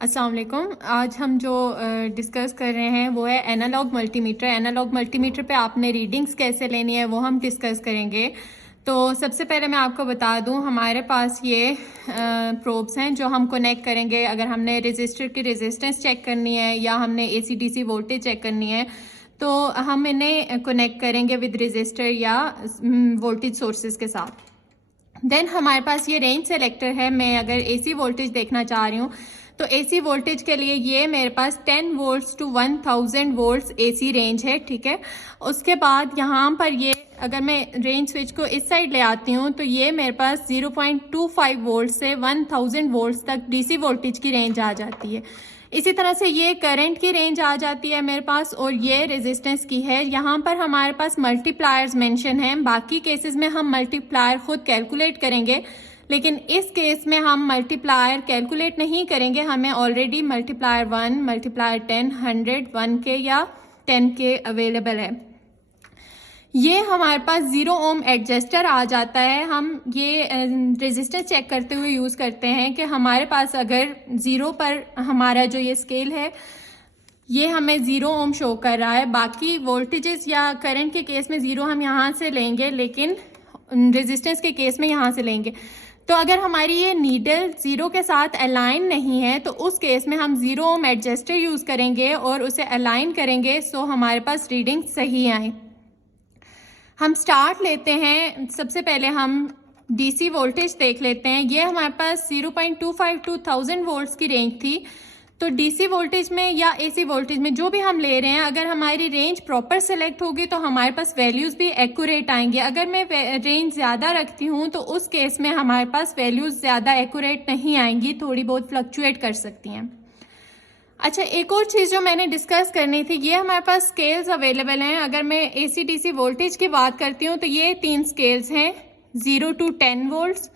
अस्सलाम वालेकुम। आज हम जो डिस्कस कर रहे हैं वो है एनालॉग मल्टीमीटर। एनालॉग मल्टीमीटर पे आपने रीडिंग्स कैसे लेनी है वो हम डिस्कस करेंगे। तो सबसे पहले मैं आपको बता दूं, हमारे पास ये प्रोब्स हैं जो हम कनेक्ट करेंगे। अगर हमने रजिस्टर की रेजिस्टेंस चेक करनी है या हमने एसी डीसी वोल्टेज चेक करनी है तो हम इन्हें कनेक्ट करेंगे विद रजिस्टर या वोल्टेज सोर्सेज के साथ। देन हमारे पास ये रेंज सेलेक्टर है। मैं अगर एसी वोल्टेज देखना चाह रही हूँ तो एसी वोल्टेज के लिए ये मेरे पास 10 volts to 1000 volts AC range है, ठीक है। उसके बाद यहाँ पर ये अगर मैं रेंज स्विच को इस साइड ले आती हूँ तो ये मेरे पास 0.25 वोल्ट से 1000 वोल्ट्स तक डीसी वोल्टेज की रेंज आ जाती है। इसी तरह से ये करंट की रेंज आ जाती है मेरे पास, और ये रेजिस्टेंस की है। यहाँ पर हमारे पास मल्टीप्लायर्स मेंशन हैं। बाकी केसेस में हम मल्टीप्लायर खुद कैलकुलेट करेंगे, लेकिन इस केस में हम मल्टीप्लायर कैलकुलेट नहीं करेंगे। हमें ऑलरेडी मल्टीप्लायर 1, मल्टीप्लायर 10, 100, 1K या 10K अवेलेबल है। ये हमारे पास 0 ओम एडजस्टर आ जाता है। हम ये रेजिस्टर चेक करते हुए यूज़ करते हैं कि हमारे पास अगर 0 पर हमारा जो ये स्केल है ये हमें 0 ओम शो कर रहा है। बाकी वोल्टेजेस या करंट के केस में 0 हम यहाँ से लेंगे, लेकिन रेजिस्टेंस के केस में यहाँ से लेंगे। तो अगर हमारी ये नीडल 0 के साथ अलाइन नहीं है तो उस केस में हम 0 ओम एडजस्टर यूज़ करेंगे और उसे अलाइन करेंगे सो हमारे पास रीडिंग सही आए। हम स्टार्ट लेते हैं। सबसे पहले हम डीसी वोल्टेज देख लेते हैं। ये हमारे पास 0.25 टू 1000 वोल्ट्स की रेंज थी। तो डीसी वोल्टेज में या एसी वोल्टेज में जो भी हम ले रहे हैं, अगर हमारी रेंज प्रॉपर सेलेक्ट होगी तो हमारे पास वैल्यूज़ भी एक्यूरेट आएंगे। अगर मैं रेंज ज़्यादा रखती हूँ तो उस केस में हमारे पास वैल्यूज़ ज़्यादा एक्यूरेट नहीं आएंगी, थोड़ी बहुत फ्लक्चुएट कर सकती हैं। अच्छा, एक और चीज़ जो मैंने डिस्कस करनी थी, ये हमारे पास स्केल्स अवेलेबल हैं। अगर मैं एसी डीसी वोल्टेज की बात करती हूँ तो ये 3 स्केल्स हैं, 0 टू 10 वोल्ट्स,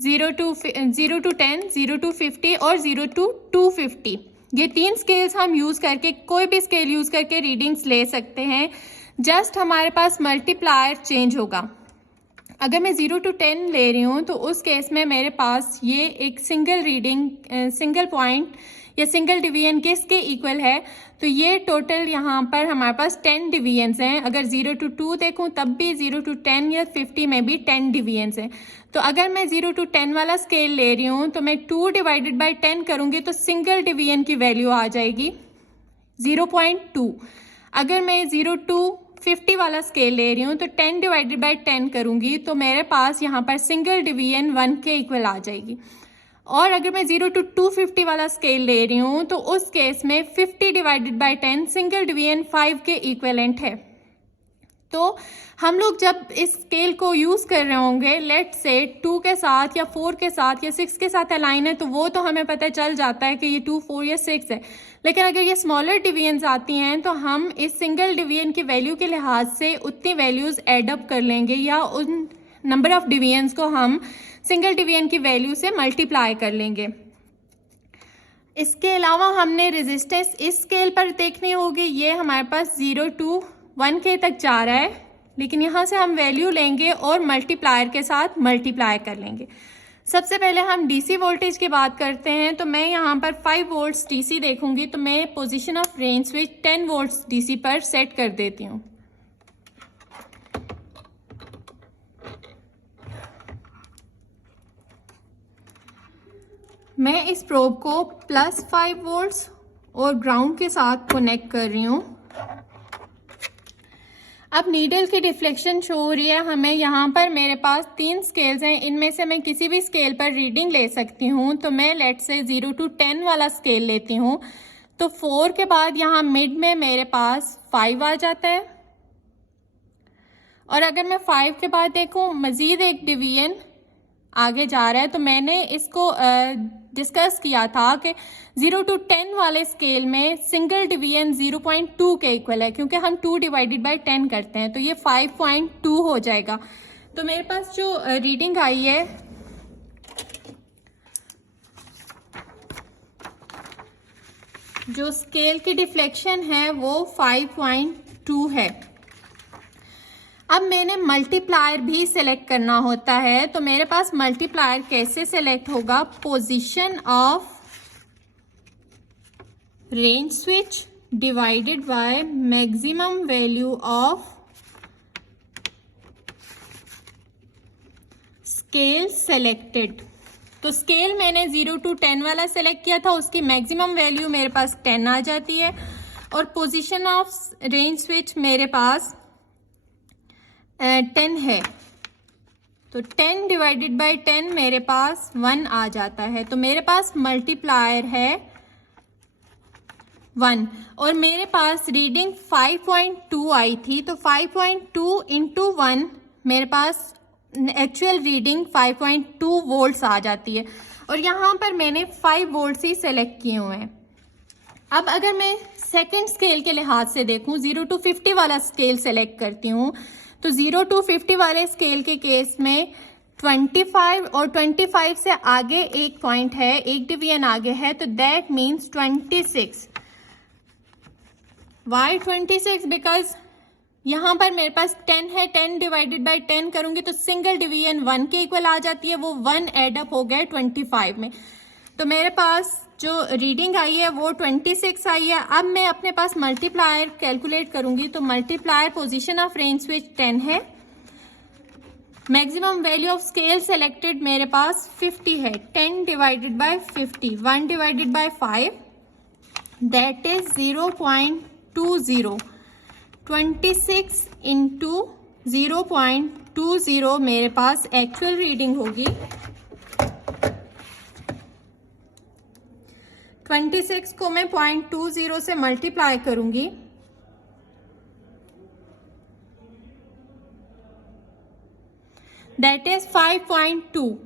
0 टू 10, 0 टू 50 और 0 टू 250। ये 3 स्केल्स हम यूज़ करके, कोई भी स्केल यूज़ करके रीडिंग्स ले सकते हैं। जस्ट हमारे पास मल्टीप्लायर चेंज होगा। अगर मैं 0 टू 10 ले रही हूँ तो उस केस में मेरे पास ये एक सिंगल रीडिंग, सिंगल पॉइंट या सिंगल डिवीजन किसके इक्वल है, तो ये टोटल यहाँ पर हमारे पास 10 डिवीजन्स हैं। अगर 0 टू 2 देखूँ तब भी 0 टू 10 या 50 में भी 10 डिवीजन्स हैं। तो अगर मैं 0 टू 10 वाला स्केल ले रही हूँ तो मैं 2 डिवाइडेड बाई 10 करूँगी तो सिंगल डिवीजन की वैल्यू आ जाएगी 0.2। अगर मैं 0 टू 50 वाला स्केल ले रही हूँ तो 10 डिवाइडेड बाई 10 करूँगी तो मेरे पास यहाँ पर सिंगल डिवीजन 1 के इक्वल आ जाएगी। और अगर मैं 0 टू 250 वाला स्केल ले रही हूँ तो उस केस में 50 डिवाइडेड बाई 10 सिंगल डिवीजन 5 के इक्वलेंट है। तो हम लोग जब इस स्केल को यूज़ कर रहे होंगे, लेट से 2 के साथ या 4 के साथ या 6 के साथ अलाइन है, तो वो तो हमें पता चल जाता है कि ये 2, 4 या 6 है। लेकिन अगर ये स्मॉलर डिवीजन्स आती हैं तो हम इस सिंगल डिवीजन की वैल्यू के लिहाज से उतनी वैल्यूज़ एडअप कर लेंगे या उन नंबर ऑफ डिवीजन्स को हम सिंगल डिवीजन की वैल्यू से मल्टीप्लाई कर लेंगे। इसके अलावा हमने रेजिस्टेंस इस स्केल पर देखनी होगी। ये हमारे पास 0 टू 1K तक जा रहा है, लेकिन यहाँ से हम वैल्यू लेंगे और मल्टीप्लायर के साथ मल्टीप्लाई कर लेंगे। सबसे पहले हम डीसी वोल्टेज की बात करते हैं। तो मैं यहाँ पर 5 वोल्ट्स डीसी देखूंगी तो मैं position of range switch 10 volts DC पर सेट कर देती हूँ। मैं इस प्रोब को +5 वोल्ट्स और ग्राउंड के साथ कनेक्ट कर रही हूँ। अब नीडल की डिफ्लेक्शन शो हो रही है हमें। यहाँ पर मेरे पास 3 स्केल्स हैं, इनमें से मैं किसी भी स्केल पर रीडिंग ले सकती हूँ। तो मैं लेट से 0 टू 10 वाला स्केल लेती हूँ। तो 4 के बाद यहाँ मिड में मेरे पास 5 आ जाता है, और अगर मैं 5 के बाद देखूँ मज़ीद एक डिवीजन आगे जा रहा है। तो मैंने इसको डिस्कस किया था कि 0 टू 10 वाले स्केल में सिंगल डिवीजन 0.2 के इक्वल है, क्योंकि हम 2 डिवाइडेड बाई 10 करते हैं तो ये 5.2 हो जाएगा। तो मेरे पास जो रीडिंग आई है जो स्केल की डिफ्लेक्शन है वो 5.2 है। अब मैंने मल्टीप्लायर भी सिलेक्ट करना होता है। तो मेरे पास मल्टीप्लायर कैसे सिलेक्ट होगा, position of range switch divided by maximum value of scale selected. तो स्केल मैंने 0 to 10 वाला सेलेक्ट किया था, उसकी मैक्सिमम वैल्यू मेरे पास 10 आ जाती है और पोजीशन ऑफ रेंज स्विच मेरे पास 10 है, तो 10 डिवाइडेड बाय 10 मेरे पास 1 आ जाता है। तो मेरे पास मल्टीप्लायर है 1 और मेरे पास रीडिंग 5.2 आई थी, तो 5.2 इंटू 1 मेरे पास एक्चुअल रीडिंग 5.2 वोल्ट्स आ जाती है और यहाँ पर मैंने 5 वोल्ट्स ही सेलेक्ट किए हुए हैं। अब अगर मैं सेकंड स्केल के लिहाज से देखूँ, 0 to 50 वाला स्केल सेलेक्ट करती हूँ, तो 0 to 50 वाले स्केल के केस में 25 और 25 से आगे एक पॉइंट है, एक डिवीजन आगे है, तो दैट मीन्स 26। वाई 26? बिकॉज यहाँ पर मेरे पास 10 है, 10 डिवाइडेड बाय 10 करूंगी तो सिंगल डिवीजन 1 के इक्वल आ जाती है, वो 1 एड अप हो गया 25 में। तो मेरे पास जो रीडिंग आई है वो 26 आई है। अब मैं अपने पास मल्टीप्लायर कैलकुलेट करूंगी, तो multiplier position of range switch 10 है, maximum value of scale selected मेरे पास 50 है, 10 divided by 50, 1 divided by 5 that is 0.20। 26 into 0.20 मेरे पास एक्चुअल रीडिंग होगी। 26 को मैं 0.20 से मल्टीप्लाई करूंगी, दैट इज 5.2।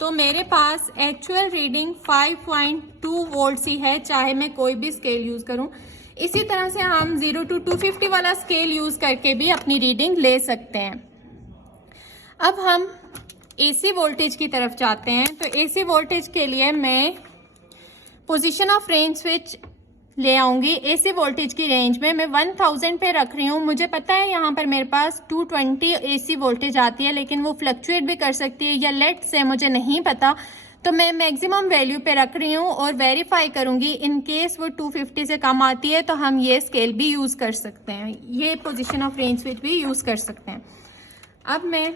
तो मेरे पास एक्चुअल रीडिंग 5.2 वोल्ट ही है, चाहे मैं कोई भी स्केल यूज करूं। इसी तरह से हम 0 to 250 वाला स्केल यूज करके भी अपनी रीडिंग ले सकते हैं। अब हम एसी वोल्टेज की तरफ जाते हैं। तो एसी वोल्टेज के लिए मैं पोजीशन ऑफ रेंज स्विच ले आऊंगी। एसी वोल्टेज की रेंज में मैं 1000 पे रख रही हूँ। मुझे पता है यहाँ पर मेरे पास 220 एसी वोल्टेज आती है, लेकिन वो फ्लक्चुएट भी कर सकती है, या लेट से मुझे नहीं पता, तो मैं मैक्सिमम वैल्यू पे रख रही हूँ और वेरीफाई करूंगी। इन केस वो 250 से कम आती है तो हम ये स्केल भी यूज कर सकते हैं, ये पोजीशन ऑफ रेंज स्विच भी यूज कर सकते हैं। अब मैं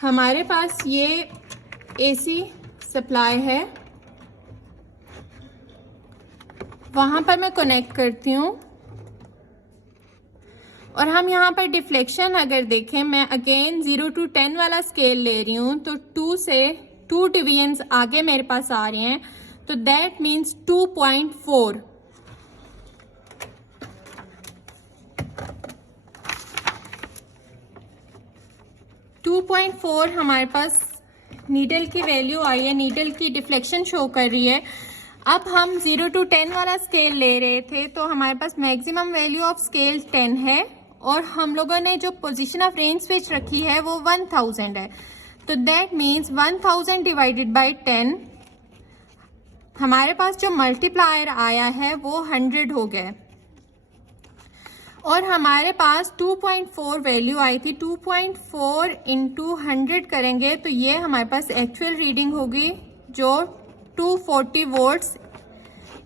हमारे पास ये एसी सप्लाई है, वहां पर मैं कनेक्ट करती हूँ और हम यहाँ पर डिफ्लेक्शन अगर देखें, मैं अगेन 0 to 10 वाला स्केल ले रही हूँ, तो 2 से 2 डिवीजन्स आगे मेरे पास आ रहे हैं, तो दैट मीन्स 2.4। हमारे पास नीडल की वैल्यू आई है, नीडल की डिफ्लेक्शन शो कर रही है। अब हम 0 to 10 वाला स्केल ले रहे थे, तो हमारे पास मैक्सिमम वैल्यू ऑफ स्केल 10 है और हम लोगों ने जो पोजीशन ऑफ रेंज स्विच रखी है वो 1000 है, तो दैट मीन्स 1000 डिवाइडेड बाय 10, हमारे पास जो मल्टीप्लायर आया है वो 100 हो गया और हमारे पास 2.4 वैल्यू आई थी। 2.4 इंटू 100 करेंगे तो ये हमारे पास एक्चुअल रीडिंग होगी जो 240 वोल्ट्स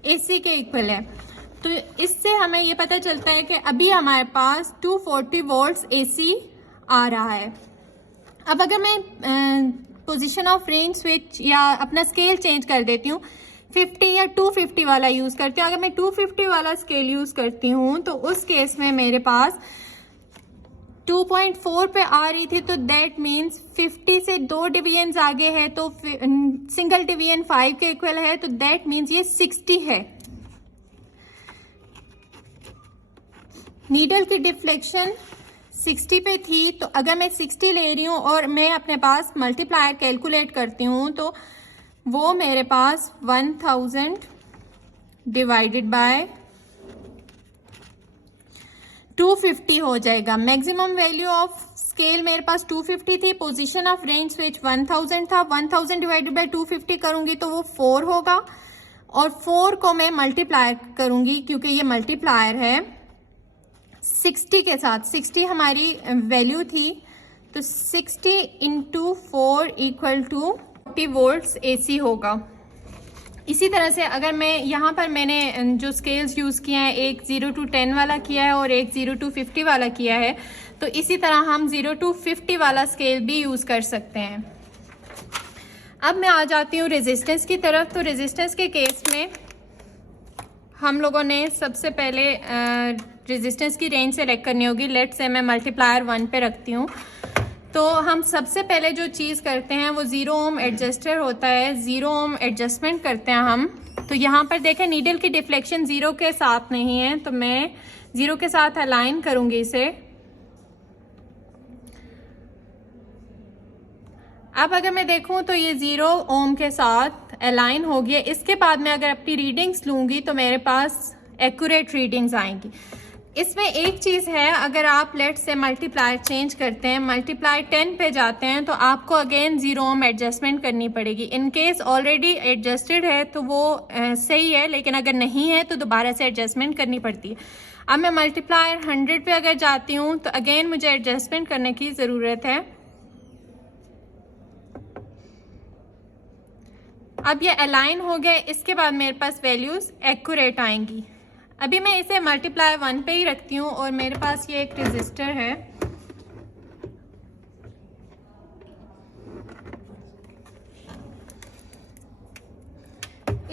एसी के इक्वल है। तो इससे हमें ये पता चलता है कि अभी हमारे पास 240 वोल्ट्स एसी आ रहा है। अब अगर मैं पोजीशन ऑफ रेंज स्विच या अपना स्केल चेंज कर देती हूँ, 50 या 250 वाला यूज करती हूँ। अगर मैं 250 वाला स्केल यूज करती हूँ तो उस केस में मेरे पास 2.4 पे आ रही थी, तो दैट मीन्स 50 से 2 डिवीजन आगे है, तो सिंगल डिवीजन 5 के इक्वल है, तो दैट मीन्स ये 60 है। नीडल की डिफ्लेक्शन 60 पे थी, तो अगर मैं 60 ले रही हूँ और मैं अपने पास मल्टीप्लायर कैलकुलेट करती हूँ तो वो मेरे पास 1000 डिवाइडेड बाय 250 हो जाएगा। मैक्सिमम वैल्यू ऑफ स्केल मेरे पास 250 थी, पोजीशन ऑफ रेंज स्विच 1000 था। 1000 डिवाइडेड बाय 250 करूंगी तो वो 4 होगा और 4 को मैं मल्टीप्लाई करूंगी क्योंकि ये मल्टीप्लायर है 60 के साथ। 60 हमारी वैल्यू थी, तो 60 into 4 equal to 40 volts AC होगा। इसी तरह से अगर मैं यहाँ पर मैंने जो स्केल्स यूज़ किए हैं, एक 0 to 10 वाला किया है और एक 0 to 50 वाला किया है, तो इसी तरह हम 0 to 50 वाला स्केल भी यूज़ कर सकते हैं। अब मैं आ जाती हूँ रेजिस्टेंस की तरफ। तो रेजिस्टेंस के केस में हम लोगों ने सबसे पहले रेजिस्टेंस की रेंज सेलेक्ट करनी होगी। लेट्स से मैं मल्टीप्लायर 1 पे रखती हूँ। तो हम सबसे पहले जो चीज़ करते हैं वो 0 ओम एडजस्टर होता है। 0 ओम एडजस्टमेंट करते हैं हम। तो यहाँ पर देखें नीडल की डिफ्लेक्शन 0 के साथ नहीं है, तो मैं 0 के साथ अलाइन करूँगी इसे। अब अगर मैं देखूँ तो ये 0 ओम के साथ अलाइन हो गया। इसके बाद मैं अगर अपनी रीडिंग्स लूँगी तो मेरे पास एक्यूरेट रीडिंग्स आएंगी। इसमें एक चीज़ है, अगर आप लेट से मल्टीप्लायर चेंज करते हैं, मल्टीप्लायर 10 पे जाते हैं, तो आपको अगेन 0 ओम एडजस्टमेंट करनी पड़ेगी। इन केस ऑलरेडी एडजस्टेड है तो वो सही है, लेकिन अगर नहीं है तो दोबारा से एडजस्टमेंट करनी पड़ती है। अब मैं मल्टीप्लायर 100 पे अगर जाती हूँ तो अगेन मुझे एडजस्टमेंट करने की ज़रूरत है। अब ये अलाइन हो गए। इसके बाद मेरे पास वैल्यूज़ एक्यूरेट आएंगी। अभी मैं इसे मल्टीप्लाई 1 पे ही रखती हूँ और मेरे पास ये एक रेजिस्टर है।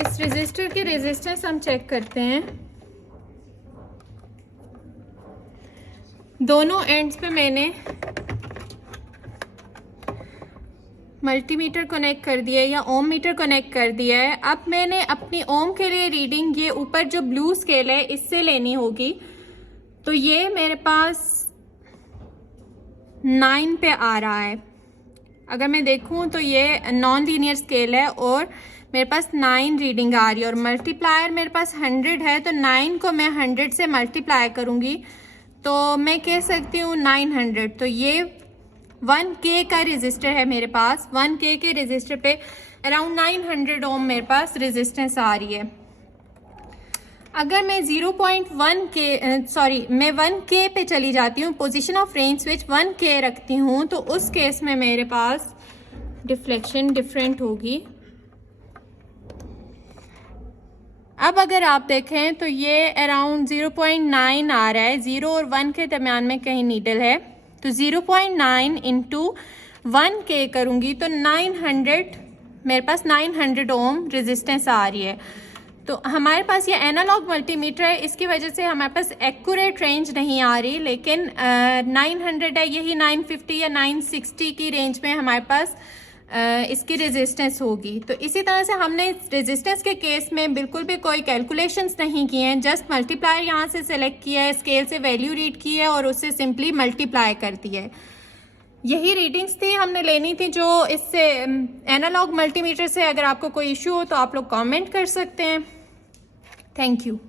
इस रेजिस्टर की रेजिस्टेंस हम चेक करते हैं। दोनों एंड्स पे मैंने मल्टीमीटर कनेक्ट कर दिया है या ओम मीटर कनेक्ट कर दिया है। अब मैंने अपनी ओम के लिए रीडिंग ये ऊपर जो ब्लू स्केल है इससे लेनी होगी। तो ये मेरे पास 9 पे आ रहा है। अगर मैं देखूं तो ये नॉन लीनियर स्केल है और मेरे पास 9 रीडिंग आ रही है और मल्टीप्लायर मेरे पास 100 है, तो 9 को मैं 100 से मल्टीप्लाई करूंगी तो मैं कह सकती हूँ 900। तो ये 1K का रेजिस्टर है मेरे पास। 1K के रेजिस्टर पे अराउंड 900 ओम मेरे पास रेजिस्टेंस आ रही है। अगर मैं 1K पे चली जाती हूँ, position of range switch 1K रखती हूँ, तो उस केस में मेरे पास डिफ्लेक्शन डिफरेंट होगी। अब अगर आप देखें तो ये अराउंड 0.9 आ रहा है। 0 और 1 के दरमियान में कहीं नीडल है, तो 0.9 इंटू 1K करूँगी तो 900 मेरे पास 900 ओम रेजिस्टेंस आ रही है। तो हमारे पास ये एनालॉग मल्टीमीटर है, इसकी वजह से हमारे पास एक्यूरेट रेंज नहीं आ रही, लेकिन 900 है, यही 950 या 960 की रेंज में हमारे पास इसकी रेजिस्टेंस होगी। तो इसी तरह से हमने रेजिस्टेंस के केस में बिल्कुल भी कोई कैलकुलेशंस नहीं किए हैं, जस्ट मल्टीप्लायर यहाँ से सेलेक्ट किया है, स्केल से वैल्यू रीड की है और उससे सिंपली मल्टीप्लाई कर दिया है। यही रीडिंग्स थी हमने लेनी थी जो इससे एनालॉग मल्टीमीटर से। अगर आपको कोई इशू हो तो आप लोग कमेंट कर सकते हैं। Thank you.